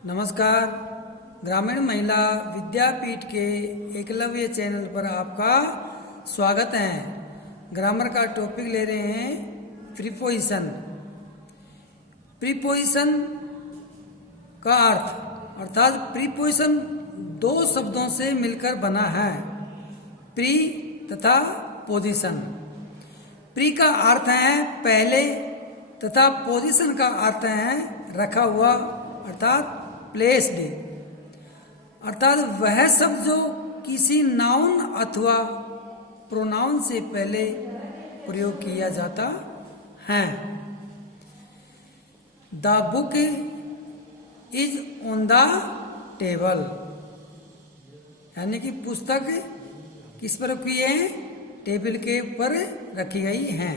नमस्कार। ग्रामीण महिला विद्यापीठ के एकलव्य चैनल पर आपका स्वागत है। ग्रामर का टॉपिक ले रहे हैं प्रीपोजिशन। प्रीपोजिशन का अर्थ अर्थात प्रीपोजिशन दो शब्दों से मिलकर बना है, प्री तथा पोजीशन। प्री का अर्थ है पहले तथा पोजीशन का अर्थ है रखा हुआ अर्थात प्लेस्ड, अर्थात वह शब्द जो किसी नाउन अथवा प्रोनाउन से पहले प्रयोग किया जाता है। The book is on the table, यानी कि पुस्तक किस पर रखी है? टेबल के ऊपर रखी गई है।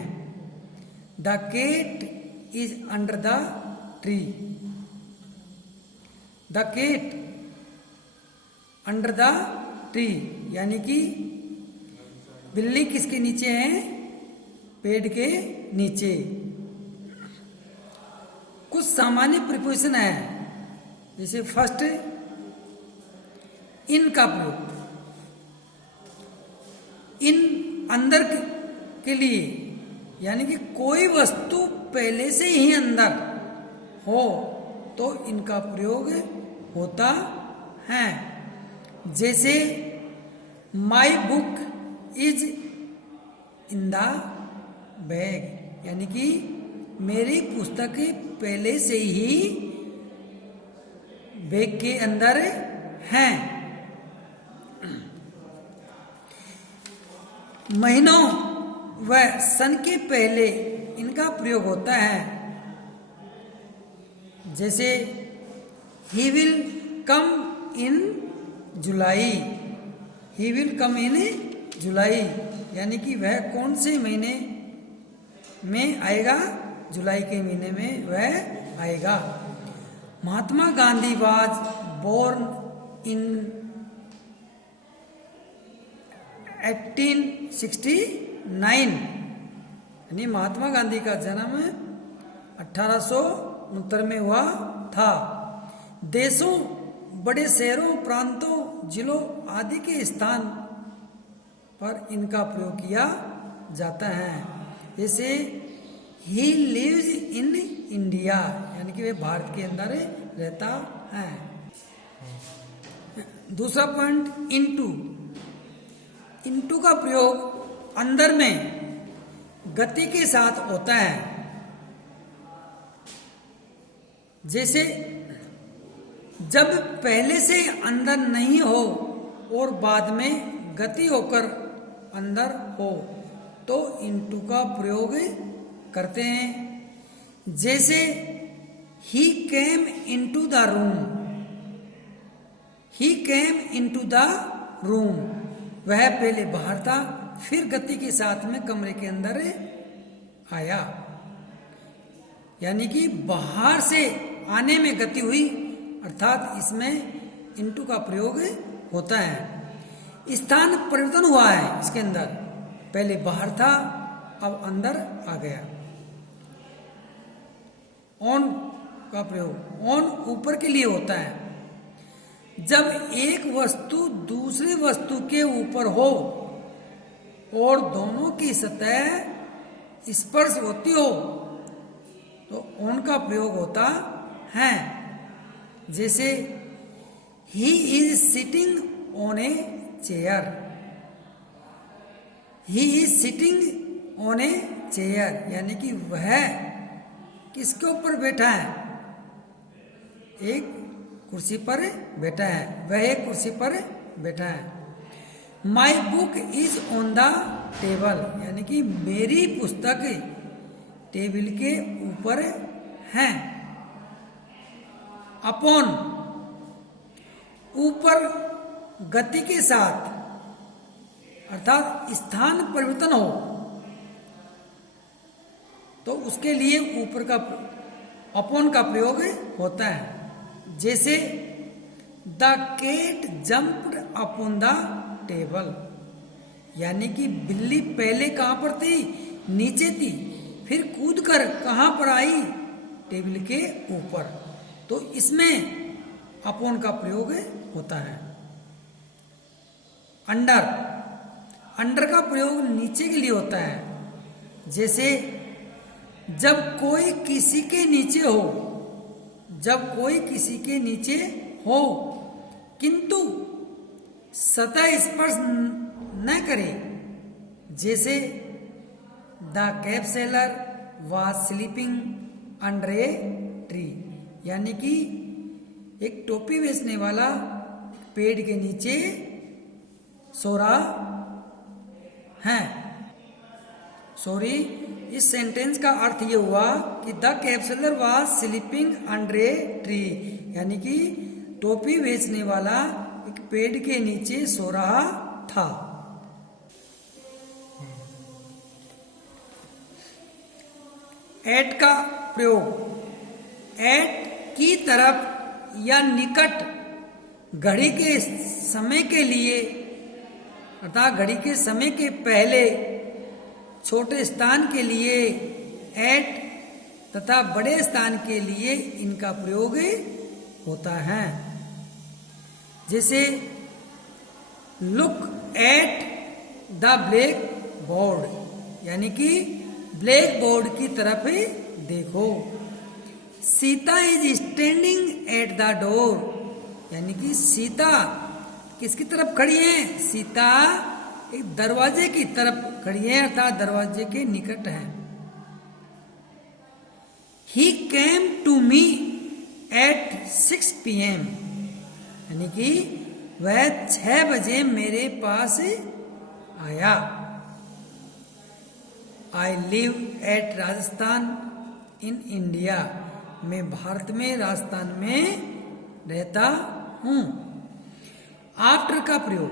The cat is under the tree, the cat under the tree, यानी कि बिल्ली किसके नीचे है? पेड़ के नीचे। कुछ सामान्य प्रीपोजिशन है, जैसे फर्स्ट इन का प्रयोग। इन अंदर के लिए, यानी कि कोई वस्तु पहले से ही अंदर हो तो इनका प्रयोग होता है। जैसे my book is in the bag, यानी कि मेरी पुस्तक पहले से ही बैग के अंदर है। महीनों व सन के पहले इनका प्रयोग होता है। जैसे he will come in July, he will come इन जुलाई, यानी कि वह कौन से महीने में आएगा? जुलाई के महीने में वह आएगा। Mahatma Gandhi was born in 1869, यानी महात्मा गांधी का जन्म 1869 में हुआ था। देशों, बड़े शहरों, प्रांतों, जिलों आदि के स्थान पर इनका प्रयोग किया जाता है। जैसे ही लिव्स इन इंडिया, यानी कि वह भारत के अंदर रहता है। दूसरा पॉइंट इनटू। इनटू का प्रयोग अंदर में गति के साथ होता है। जैसे जब पहले से अंदर नहीं हो और बाद में गति होकर अंदर हो तो इनटू का प्रयोग करते हैं। जैसे ही came into the room, he came into the room, वह पहले बाहर था फिर गति के साथ में कमरे के अंदर आया, यानी कि बाहर से आने में गति हुई, अर्थात इसमें इनटू का प्रयोग होता है। स्थान परिवर्तन हुआ है इसके अंदर, पहले बाहर था अब अंदर आ गया। ऑन का प्रयोग ऑन ऊपर के लिए होता है। जब एक वस्तु दूसरी वस्तु के ऊपर हो और दोनों की सतह स्पर्श होती हो तो ऑन का प्रयोग होता है। जैसे he is sitting on a chair, he is sitting on a chair, यानी कि वह किसके ऊपर बैठा है? एक कुर्सी पर बैठा है, वह एक कुर्सी पर बैठा है। My book is on the table, यानी कि मेरी पुस्तक टेबल के ऊपर है। अपॉन, ऊपर गति के साथ, अर्थात स्थान परिवर्तन हो तो उसके लिए ऊपर का अपॉन का प्रयोग होता है। जैसे the cat jumped upon the table, यानी कि बिल्ली पहले कहां पर थी? नीचे थी, फिर कूदकर कहां पर आई? टेबल के ऊपर। तो इसमें अपॉन का प्रयोग होता है। अंडर, अंडर का प्रयोग नीचे के लिए होता है। जैसे जब कोई किसी के नीचे हो, जब कोई किसी के नीचे हो किंतु सतह स्पर्श न करे, जैसे the cab seller was sleeping under a tree, यानी कि एक टोपी बेचने वाला पेड़ के नीचे सो रहा है। सॉरी, इस सेंटेंस का अर्थ ये हुआ कि the cab seller was sleeping under a tree, यानी कि टोपी बेचने वाला एक पेड़ के नीचे सो रहा था। एट का प्रयोग, एट की तरफ या निकट, घड़ी के समय के लिए अर्थात घड़ी के समय के पहले, छोटे स्थान के लिए एट तथा बड़े स्थान के लिए इनका प्रयोग होता है। जैसे look at the black board, यानी कि ब्लैक बोर्ड की तरफ देखो। Sita is standing at the door, यानी कि सीता किसकी तरफ खड़ी है? सीता एक दरवाजे की तरफ खड़ी है अर्थात दरवाजे के निकट है। He came to me at 6 PM, यानी कि वह 6 बजे मेरे पास आया। I live at Rajasthan in India, मैं भारत में राजस्थान में रहता हूँ। आफ्टर का प्रयोग,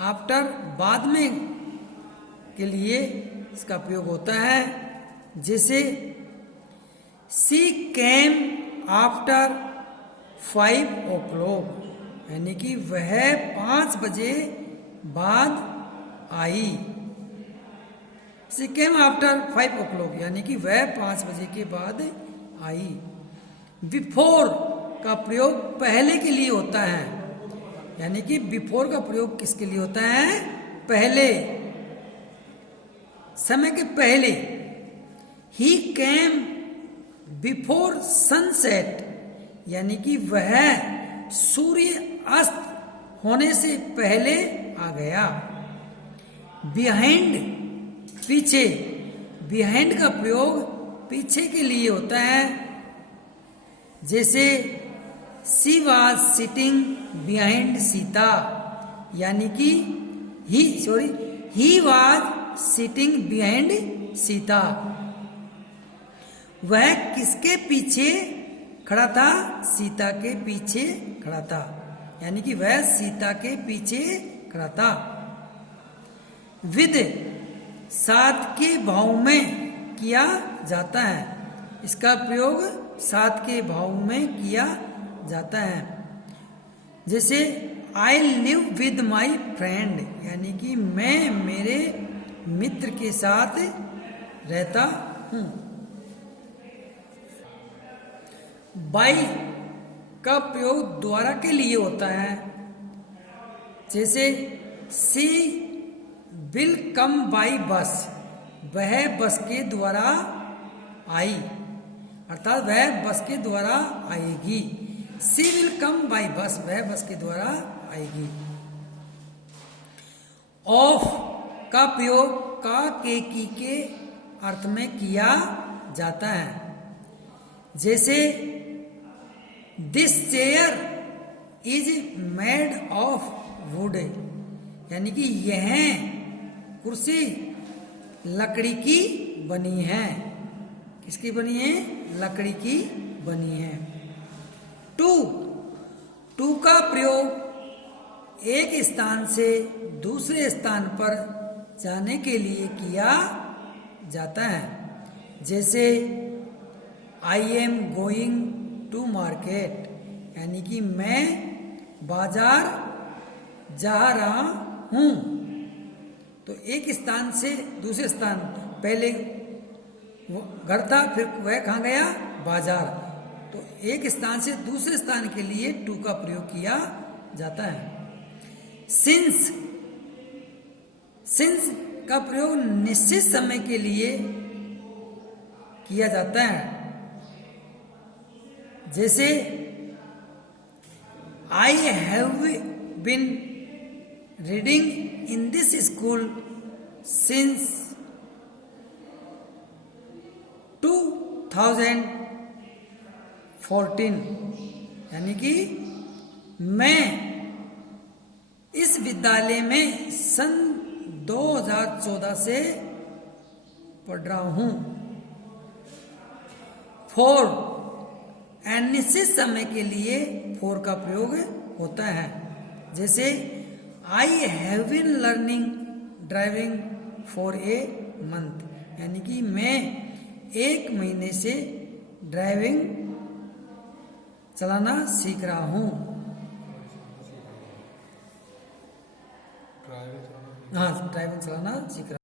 आफ्टर बाद में के लिए इसका प्रयोग होता है। जैसे शी केम आफ्टर 5 o'clock, यानी कि वह 5 बजे बाद आई। शी केम आफ्टर 5 o'clock, यानी कि वह 5 बजे के बाद आई। बिफोर का प्रयोग पहले के लिए होता है, यानी कि बिफोर का प्रयोग किसके लिए होता है? पहले, समय के पहले। ही केम बिफोर सनसेट, यानी कि वह सूर्य अस्त होने से पहले आ गया। बिहाइंड, पीछे, बिहाइंड का प्रयोग पीछे के लिए होता है। जैसे she was sitting behind Sita, यानी कि he was sitting behind Sita, वह किसके पीछे खड़ा था? सीता के पीछे खड़ा था, यानी कि वह सीता के पीछे खड़ा था। विद, साथ के भाव में किया जाता है, इसका प्रयोग साथ के भाव में किया जाता है। जैसे I live with my friend, यानी कि मैं मेरे मित्र के साथ रहता हूँ। बाई का प्रयोग द्वारा के लिए होता है। जैसे सी विल कम बाई बस, वह बस के द्वारा आई, अर्थात वह बस के द्वारा आएगी। सी विल कम बाई बस, वह बस के द्वारा आएगी। ऑफ का प्रयोग का के की के अर्थ में किया जाता है। जैसे this chair is made of would, यानी कि यह कुर्सी लकड़ी की बनी है। किसकी बनी है? लकड़ी की बनी है। टू का प्रयोग एक स्थान से दूसरे स्थान पर जाने के लिए किया जाता है। जैसे I am going to market, यानी कि मैं बाजार जा रहा हूं। तो एक स्थान से दूसरे स्थान, पहले वो घर था फिर वह कहाँ गया? बाजार। तो एक स्थान से दूसरे स्थान के लिए टू का प्रयोग किया जाता है। सिंस का प्रयोग निश्चित समय के लिए किया जाता है। जैसे I have been reading in this school since 2014, यानी कि मैं इस विद्यालय में सन 2014 से पढ़ रहा हूं। फॉर अनिश्चित समय के लिए फॉर का प्रयोग होता है। जैसे I have been learning driving for a month, यानी कि मैं 1 महीने से ड्राइविंग चलाना सीख रहा हूं। हाँ, ड्राइविंग चलाना सीख रहा हूं।